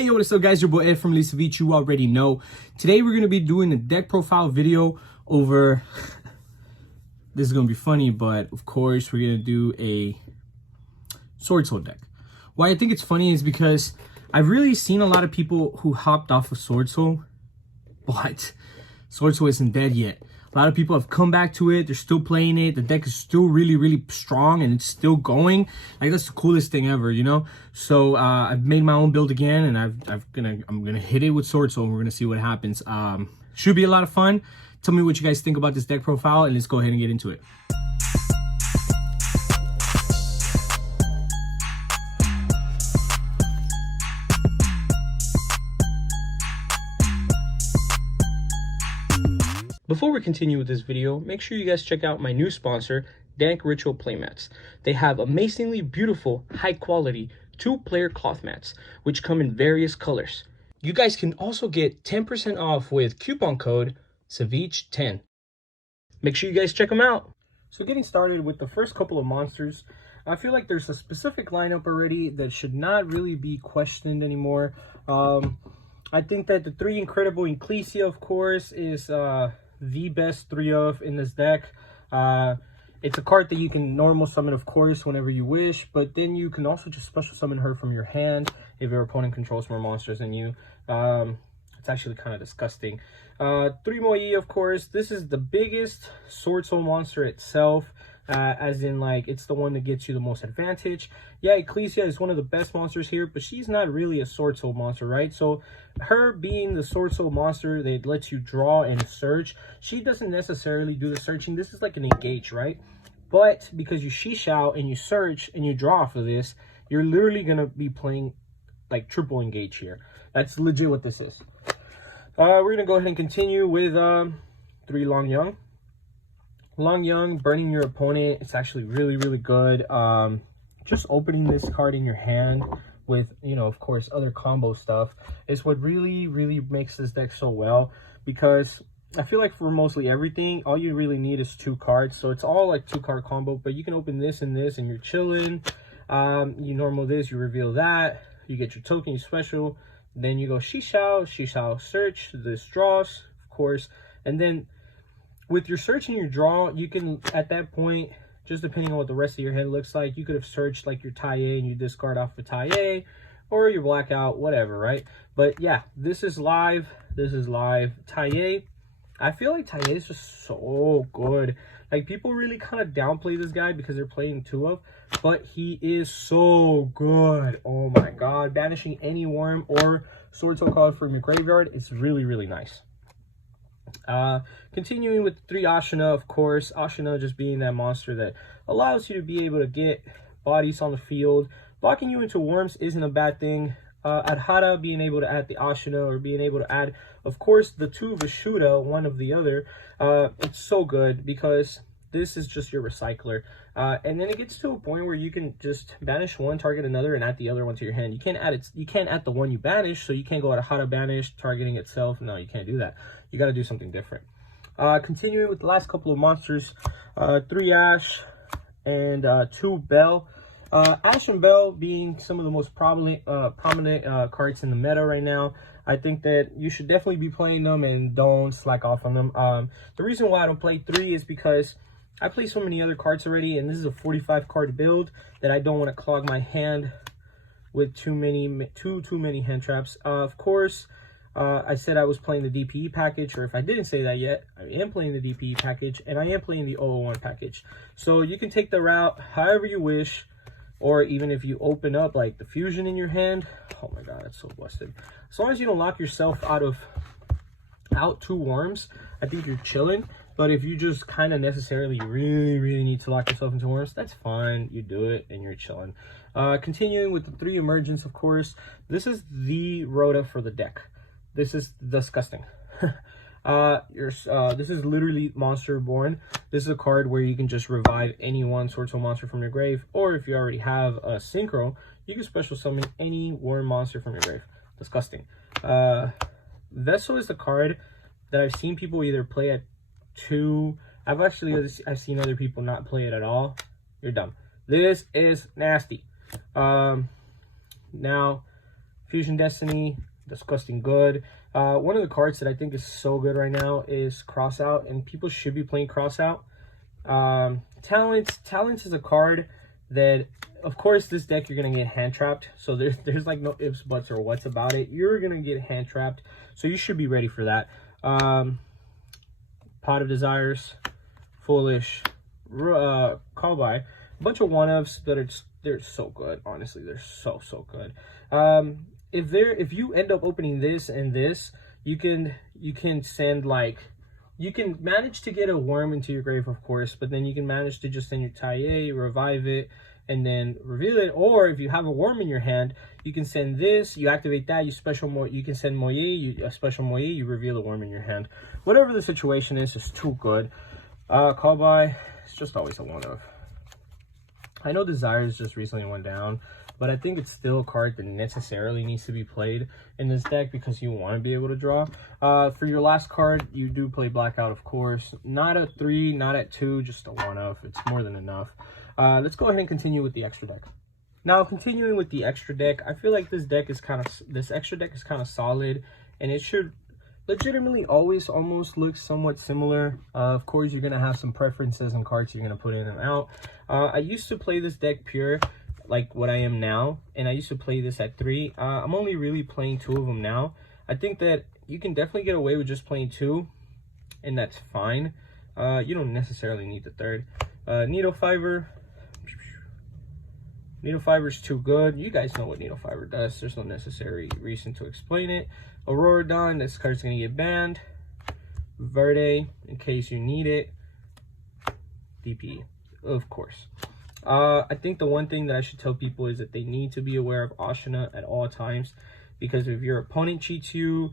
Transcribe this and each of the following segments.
Hey, yo, what's up, guys? Your boy Ed from Lisa Beach. You already know. Today, we're going to be doing a deck profile video over... This is going to be funny, but of course, we're going to do a SwordSoul deck. Why I think it's funny is because I've really seen a lot of people who hopped off of SwordSoul, but SwordSoul isn't dead yet. A lot of people have come back to it. They're still playing it. The deck is still really strong and it's still going. Like, that's the coolest thing ever, you know? So I've made my own build again, and I'm gonna hit it with SwordSoul, and we're gonna see what happens. Should be a lot of fun. Tell me what you guys think about this deck profile, and let's go ahead and get into it. Before we continue with this video, make sure you guys check out my new sponsor, Dank Ritual Playmats. They have amazingly beautiful, high quality, 2-player cloth mats, which come in various colors. You guys can also get 10% off with coupon code Ceviche10. Make sure you guys check them out. So getting started with the first couple of monsters, I feel like there's a specific lineup already that should not really be questioned anymore. I think that the 3 Incredible Ecclesia, of course, is the best 3 of in this deck. It's a card that you can normal summon, of course, whenever you wish, but then you can also just special summon her from your hand if your opponent controls more monsters than you. It's actually kind of disgusting. 3 Moi, of course, this is the biggest SwordSoul monster itself, as in, like, it's the one that gets you the most advantage. Yeah, Ecclesia is one of the best monsters here, but she's not really a SwordSoul monster, right? So her being the SwordSoul monster that lets you draw and search, she doesn't necessarily do the searching. This is like an engage, right? But because you shout and you search and you draw off of this, you're literally going to be playing like triple engage here. That's legit what this is. We're going to go ahead and continue with 3 Long Young. Long Young, burning your opponent. It's actually really good. Just opening this card in your hand with, you know, of course, other combo stuff is what really makes this deck so well, because I feel like for mostly everything, all you really need is 2 cards. So it's all like 2-card combo, but you can open this and this and you're chilling. You normal this, you reveal that, you get your token, you special, then you go shout, search, this draws, of course, and then with your search and your draw, you can, at that point, just depending on what the rest of your hand looks like, you could have searched like your Tie and you discard off of Tie, or your blackout, whatever, right? But yeah, this is live. Tie, I feel like Tie is just so good. Like, people really kind of downplay this guy because they're playing 2 of, but he is so good. Oh my god, banishing any worm or SwordSoul card from your graveyard, it's really nice. Continuing with 3 Ashina, of course. Ashina just being that monster that allows you to be able to get bodies on the field. Locking you into worms isn't a bad thing. Adhara, being able to add the Ashina, or being able to add, of course, the 2 Vishuddha, one of the other. It's so good because this is just your recycler. And then it gets to a point where you can just banish one, target another, and add the other one to your hand. You can't add the one you banish, so you can't go at Adhara banish, targeting itself. No, you can't do that. You got to do something different. Continuing with the last couple of monsters, 3 Ash and 2 Bell. Ash and Bell being some of the most prominent cards in the meta right now. I think that you should definitely be playing them and don't slack off on them. The reason why I don't play 3 is because I play so many other cards already, and this is a 45 card build that I don't want to clog my hand with too many hand traps. Of course, I said I was playing the DPE package, or if I didn't say that yet, I am playing the DPE package, and I am playing the 001 package. So you can take the route however you wish, or even if you open up like the fusion in your hand. Oh my god, that's so busted. As long as you don't lock yourself out 2 worms, I think you're chilling. But if you just kind of necessarily really need to lock yourself into worms, that's fine. You do it and you're chilling. Continuing with the 3 Emergence, of course. This is the Rhoda for the deck. This is disgusting. This is literally Monster Born. This is a card where you can just revive any one SwordSoul monster from your grave, or if you already have a Synchro, you can special summon any worm monster from your grave. Disgusting. Vessel is the card that I've seen people either play at 2. I've seen other people not play it at all. You're dumb. This is nasty. Now, Fusion Destiny, disgusting good. One of the cards that I think is so good right now is Crossout, and people should be playing Crossout. Talents is a card that, of course, this deck you're gonna get hand trapped. So there's like no ifs, buts, or what's about it. You're gonna get hand trapped, so you should be ready for that. Pot of Desires, Foolish, Call By, a bunch of one-ups that they're so good. Honestly, they're so good. If you end up opening this and this, you can send, like, you can manage to get a worm into your grave, of course, but then you can manage to just send your Tier, revive it, and then reveal it. Or if you have a worm in your hand, you can send this, you activate that, you can send Moye, a special Moye, you reveal the worm in your hand. Whatever the situation is, it's too good. Call By, it's just always a one-of. I know Desires just recently went down, but I think it's still a card that necessarily needs to be played in this deck because you want to be able to draw. For your last card, you do play Blackout, of course. Not at 3, not at 2, just a one-of. It's more than enough. Let's go ahead and continue with the extra deck. Now, continuing with the extra deck, I feel like this extra deck is kind of solid, and it should legitimately always almost look somewhat similar. Of course, you're going to have some preferences and cards you're going to put in and out. I used to play this deck pure, like what I am now, and I used to play this at 3. I'm only really playing 2 of them now. I think that you can definitely get away with just playing 2, and that's fine. You don't necessarily need the 3rd. Needle Fiber. Needle Fiber is too good. You guys know what Needle Fiber does. There's no necessary reason to explain it. Aurora Dawn, this card's going to get banned. Verde, in case you need it. DPE, of course. I think the one thing that I should tell people is that they need to be aware of Ashina at all times, because if your opponent cheats you,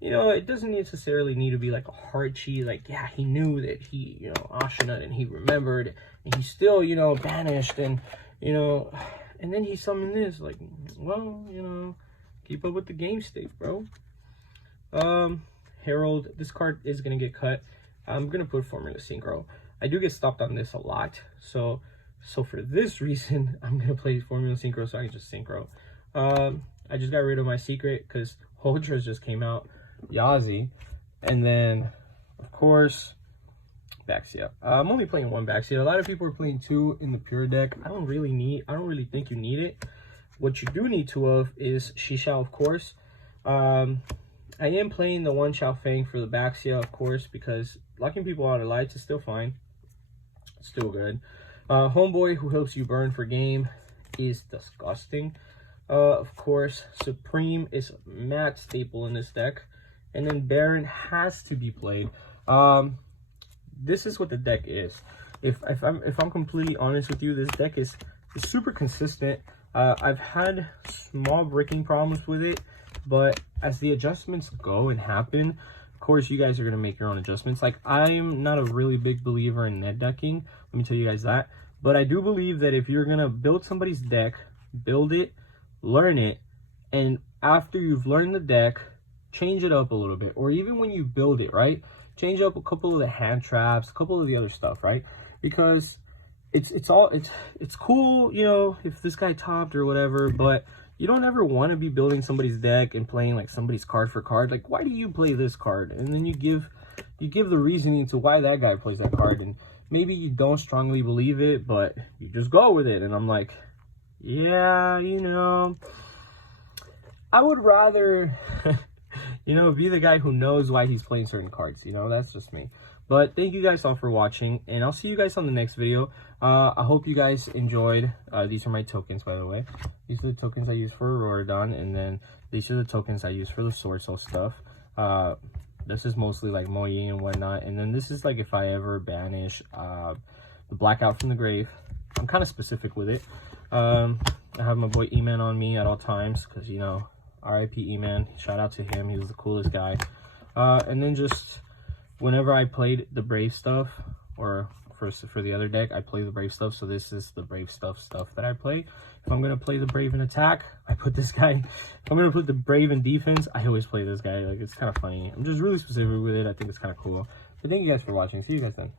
you know, it doesn't necessarily need to be like a hard cheat. Like, yeah, he knew that he, you know, Ashina, and he remembered, and he still, you know, banished, and, you know, and then he summoned this. Like, well, you know, keep up with the game state, bro. Herald, this card is going to get cut. I'm going to put Formula Synchro. I do get stopped on this a lot, so for this reason, I'm going to play Formula Synchro so I can just Synchro. I just got rid of my secret because Holdras just came out. Yazi. And then, of course, Baxia. I'm only playing 1 Baxia. A lot of people are playing 2 in the pure deck. I don't really think you need it. What you do need 2 of is Shisha, of course. I am playing the 1 Xiao Fang for the Baxia, of course, because locking people out of lights is still fine. It's still good. Homeboy, who helps you burn for game, is disgusting. Of course, Supreme is a mad staple in this deck. And then Baron has to be played. This is what the deck is. If I'm completely honest with you, this deck is super consistent. I've had small breaking problems with it, but as the adjustments go and happen, of course, you guys are going to make your own adjustments. Like, I'm not a really big believer in net decking. Let me tell you guys that. But I do believe that if you're going to build somebody's deck, build it, learn it, and after you've learned the deck, change it up a little bit. Or even when you build it, right? Change up a couple of the hand traps, a couple of the other stuff, right? Because it's cool, you know, if this guy topped or whatever, but you don't ever want to be building somebody's deck and playing like somebody's card for card. Like, why do you play this card? And then you give the reasoning to why that guy plays that card, and maybe you don't strongly believe it, but you just go with it. And I'm like, yeah, you know, I would rather you know, be the guy who knows why he's playing certain cards. You know, that's just me. But thank you guys all for watching, and I'll see you guys on the next video. I hope you guys enjoyed. These are my tokens, by the way. These are the tokens I use for Aurora Dawn, and then these are the tokens I use for the SwordSoul stuff. This is mostly like Moyi and whatnot, and then this is like if I ever banish the Blackout from the grave. I'm kind of specific with it. I have my boy E-Man on me at all times, because, you know, RIP E-Man, shout out to him, he was the coolest guy. And then just whenever I played the Brave stuff, or for the other deck, I play the Brave stuff, so this is the Brave stuff that I play. If I'm going to play the Brave in attack, I put this guy. If I'm going to put the Brave in defense, I always play this guy. Like, it's kind of funny. I'm just really specific with it. I think it's kind of cool. But thank you guys for watching. See you guys then.